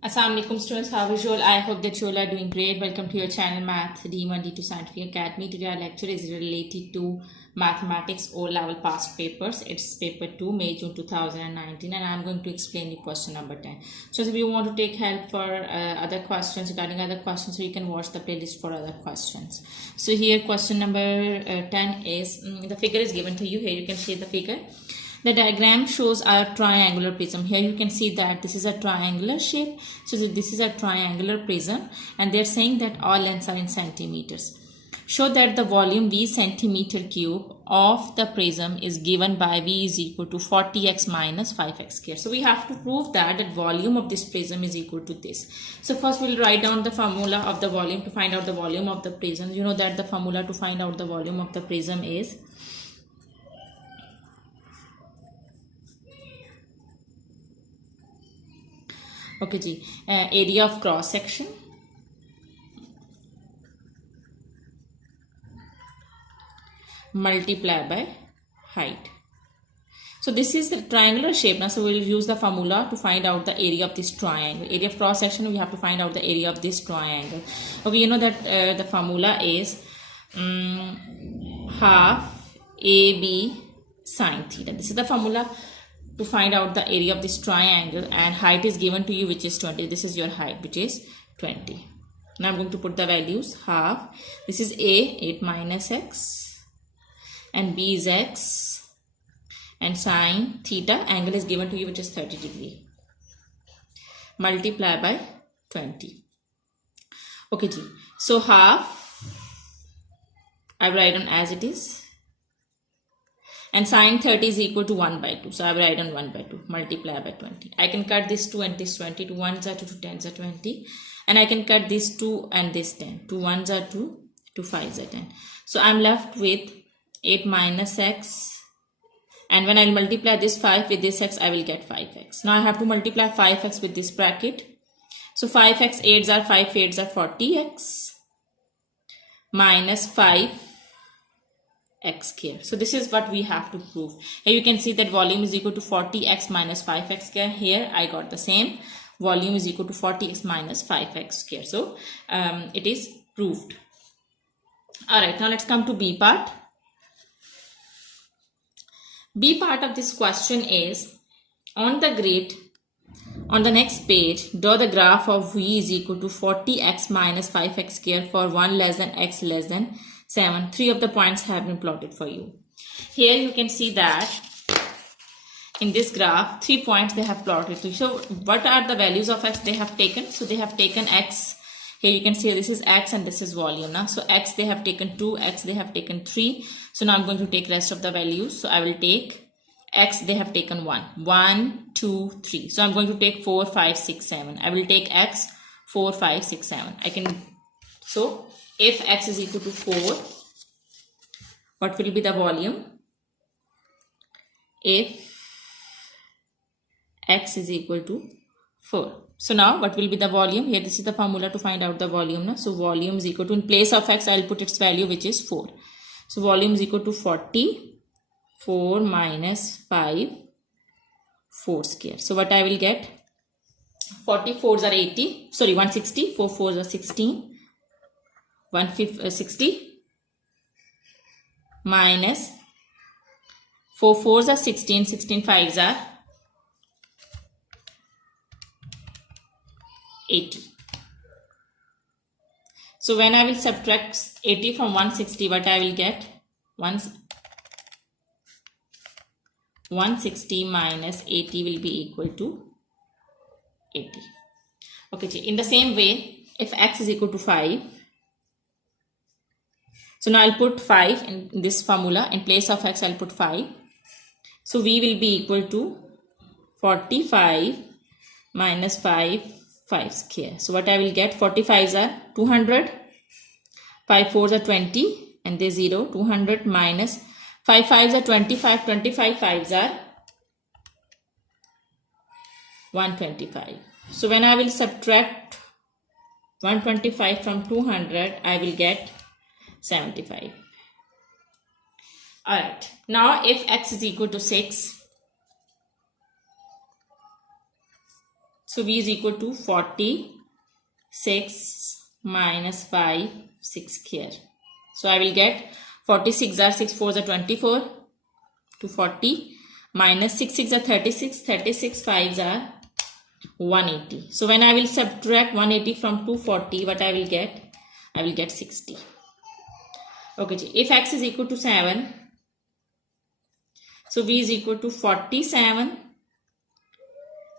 Assalamu alaikum students, how is you all? I hope that you all are doing great. Welcome to your channel Math D1 D2 Scientific Academy. Today our lecture is related to mathematics O level past papers. It's paper 2 May June 2019 and I'm going to explain the question number 10. So if you want to take help for other questions regarding other questions, so you can watch the playlist for other questions. So here question number 10 is the figure is given to you. Here you can see the figure. The diagram shows a triangular prism. Here you can see that this is a triangular shape. So this is a triangular prism and they're saying that all lengths are in centimeters. Show that the volume V centimeter cube of the prism is given by V is equal to 40x minus 5x square. So we have to prove that the volume of this prism is equal to this. So first we'll write down the formula of the volume to find out the volume of the prism. You know that the formula to find out the volume of the prism is okay ji area of cross section multiply by height. So this is the triangular shape now, so we'll use the formula to find out the area of this triangle. Area of cross section, we have to find out the area of this triangle. Okay, you know that the formula is half AB sine theta. This is the formula to find out the area of this triangle, and height is given to you, which is 20. This is your height, which is 20. Now I'm going to put the values. Half, this is A, 8 minus x, and B is x, and sine theta, angle is given to you, which is 30 degree. Multiply by 20. Okay, ji. So half, I write on as it is. And sine 30 is equal to 1 by 2. So I will write on 1 by 2. Multiply by 20. I can cut this 2 and this 20. 2 1s are 2, 2 10s are 20. And I can cut this 2 and this 10. 2 1s are 2, 2 5s are 10. So I'm left with 8 minus x. And when I multiply this 5 with this x, I will get 5x. Now I have to multiply 5x with this bracket. So 5x 8s are 5 8s are 40x. Minus 5 x square. So this is what we have to prove. Here you can see that volume is equal to 40x minus 5x square. Here I got the same. Volume is equal to 40x minus 5x square. So it is proved. Alright, now let's come to B part. B part of this question is on the grid. On the next page, draw the graph of V is equal to 40x minus 5x square for 1 less than x less than 7. 3 of the points have been plotted for you. Here you can see that in this graph 3 points they have plotted. So what are the values of x they have taken? So they have taken x. Here you can see this is x and this is volume now. So x they have taken 2, x they have taken 3. So now I'm going to take rest of the values. So I will take x they have taken 1. 1, 2, 3. So I'm going to take 4, 5, 6, 7. I will take x 4, 5, 6, 7. I can so if x is equal to 4, what will be the volume? If x is equal to 4. So now what will be the volume? Here this is the formula to find out the volume. Now. So volume is equal to, in place of x, I will put its value, which is 4. So volume is equal to 40, 4 minus 5, 4 square. So what I will get? 40 4s are 80. Sorry, 160. 4 4s are 16. 160 minus 4 4s are 16, 16 5s are 80. So when I will subtract 80 from 160, what I will get? 160 minus 80 will be equal to 80. Okay, in the same way, if x is equal to 5, so now I'll put 5 in this formula. In place of x, I'll put 5. So V will be equal to 45 minus 5, 5 square. So what I will get? 45s are 200. 5 4s are 20 and they 0. 200 minus 5 5s are 25. 25 5s are 125. So when I will subtract 125 from 200, I will get 75. Alright, now if x is equal to 6, So V is equal to 46 minus 5, 6 here. So I will get 46 are 6 4s are 24 to 40 minus 6 6 are 36, 36 5s are 180. So when I will subtract 180 from 240, what I will get? I will get 60. Okay, if x is equal to 7, so V is equal to 47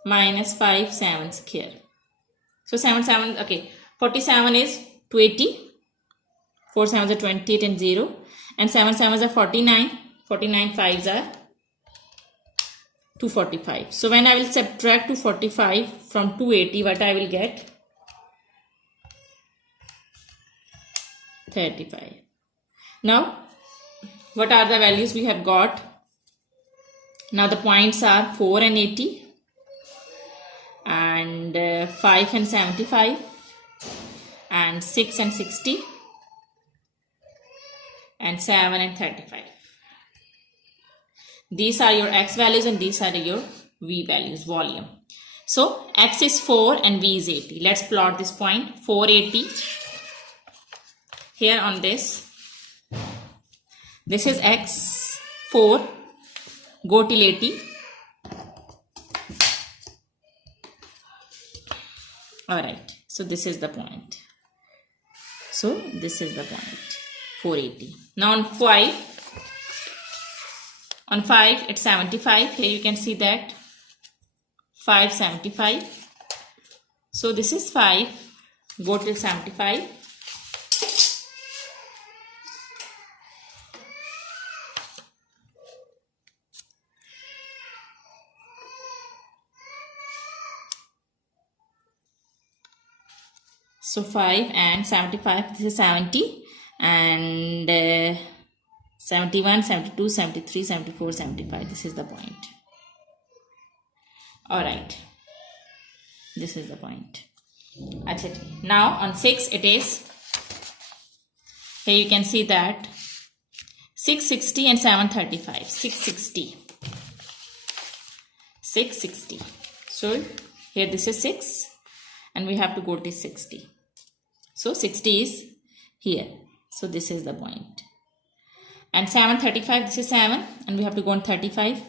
minus 5 7 square. So 7 7, okay, 47 is 280, 4 7s are 28 and 0, and 7 7s are 49, 49 5s are 245. So when I will subtract 245 from 280, what I will get? 35. Now, what are the values we have got? Now the points are 4 and 80, and 5 and 75, and 6 and 60, and 7 and 35. These are your x values and these are your v values, volume. So x is 4 and v is 80. Let's plot this point. 480 here on this. This is x, 4, go till 80. Alright, so this is the point. So this is the point, 480. Now on 5, it's 75. Here you can see that 575. So this is 5, go till 75. So 5 and 75, this is 70, and 71, 72, 73, 74, 75. This is the point. Alright. This is the point. Now on 6 it is, here you can see that 660 and 735. 660. 660. So here this is 6 and we have to go to 60. So 60 is here. So this is the point. And 735, this is 7 and we have to go on 35,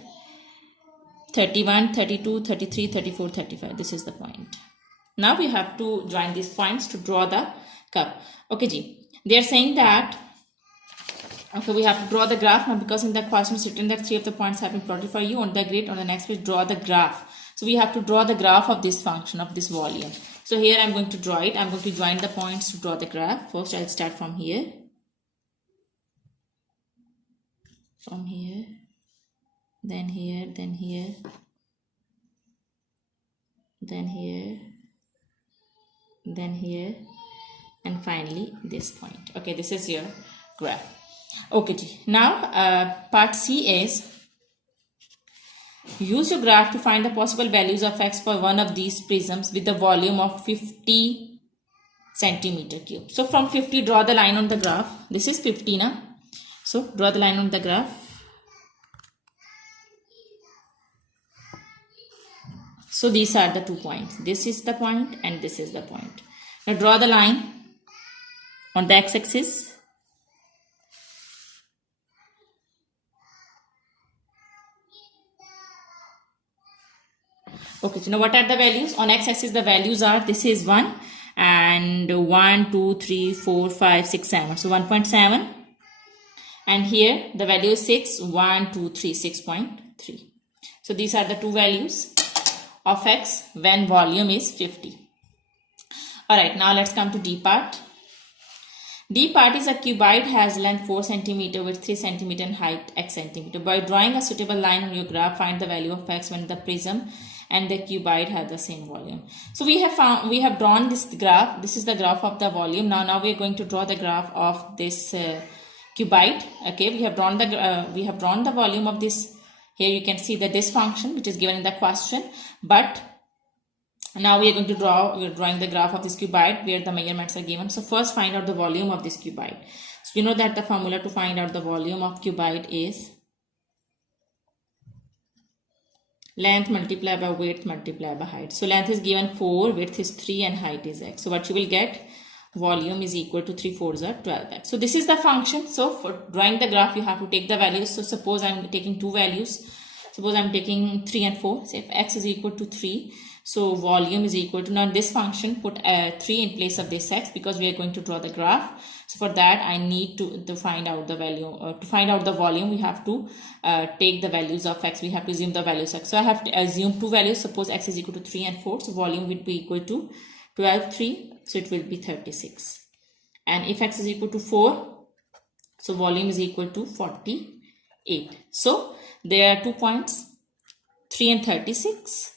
31, 32, 33, 34, 35. This is the point. Now we have to join these points to draw the curve. Okay, Ji. They are saying that, okay, we have to draw the graph now because in the question it's written that 3 of the points have been plotted for you. On the grid, on the next page, draw the graph. So we have to draw the graph of this function, of this volume. So here I'm going to draw it. I'm going to join the points to draw the graph. First I'll start from here. From here, then here, then here, then here, then here, and finally this point. Okay, this is your graph. Okay, now part C is use your graph to find the possible values of x for one of these prisms with the volume of 50 centimeter cube. So from 50, draw the line on the graph. This is 50 now. So draw the line on the graph. So these are the 2 points. This is the point and this is the point. Now draw the line on the x-axis. Okay, so now what are the values? On x-axis the values are, this is 1 and 1, 2, 3, 4, 5, 6, 7. So 1.7. And here the value is 6, 1, 2, 3, 6.3. So these are the 2 values of x when volume is 50. Alright, now let's come to D part. D part is a cuboid has length 4 cm, width 3 cm and height x cm. By drawing a suitable line on your graph, find the value of x when the prism and the cuboid have the same volume. So we have drawn this graph. This is the graph of the volume. Now we are going to draw the graph of this cuboid. Okay, we have drawn the volume of this. Here you can see that this function which is given in the question, but now we are going to drawing the graph of this cuboid where the measurements are given. So first find out the volume of this cuboid. So you know that the formula to find out the volume of cuboid is, length multiplied by width multiplied by height. So length is given 4, width is 3 and height is x. So what you will get, volume is equal to 3 4s are 12x. So this is the function. So for drawing the graph you have to take the values. So suppose I am taking two values. Suppose I am taking 3 and 4. Say if x is equal to 3, so volume is equal to, now this function put 3 in place of this x because we are going to draw the graph. So for that I need to find out the value, to find out the volume we have to take the values of x, we have to assume the values of x. So I have to assume two values. Suppose x is equal to 3 and 4, so volume will be equal to 12 3, so it will be 36. And if x is equal to 4, so volume is equal to 48. So there are 2 points, 3 and 36.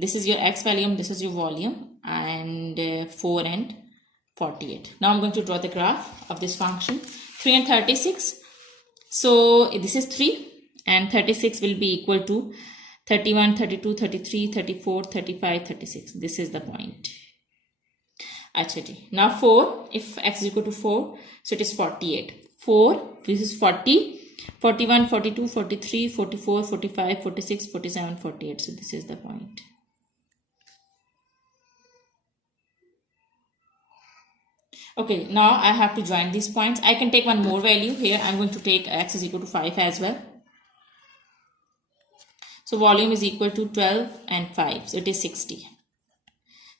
This is your x volume, this is your volume, and 4 and 48. Now I'm going to draw the graph of this function. 3 and 36. So this is 3 and 36 will be equal to 31, 32, 33, 34, 35, 36. This is the point. Actually, now 4, if x is equal to 4, so it is 48. 4, this is 40, 41, 42, 43, 44, 45, 46, 47, 48. So this is the point. Okay, now I have to join these points. I can take one more value here. I'm going to take x is equal to 5 as well. So volume is equal to 12 and 5. So it is 60.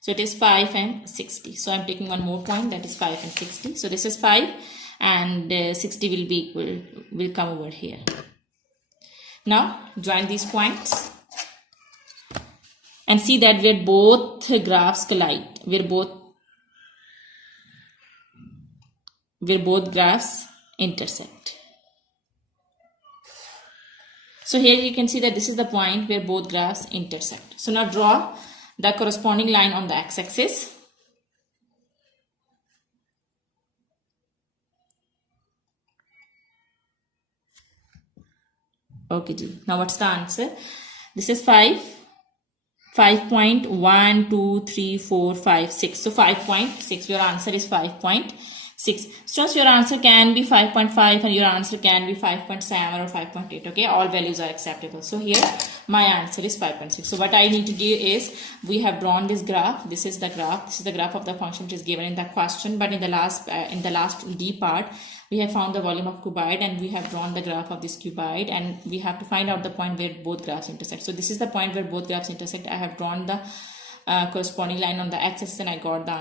So it is 5 and 60. So I'm taking one more point, that is 5 and 60. So this is 5 and 60 will be equal, will come over here. Now join these points and see that where both graphs collide, where both graphs intersect. So here you can see that this is the point where both graphs intersect. So now draw the corresponding line on the x-axis. Okay, now what's the answer? This is 5.1, 2, 3, 4, 5, 6. So 5.6. Your answer is 5.6. So your answer can be 5.5 and your answer can be 5.7 or 5.8. Okay, all values are acceptable. So here my answer is 5.6. So what I need to do is, we have drawn this graph. This is the graph. This is the graph of the function which is given in the question. But in the last D part, we have found the volume of cuboid and we have drawn the graph of this cuboid, and we have to find out the point where both graphs intersect. So this is the point where both graphs intersect. I have drawn the corresponding line on the x-axis and I got the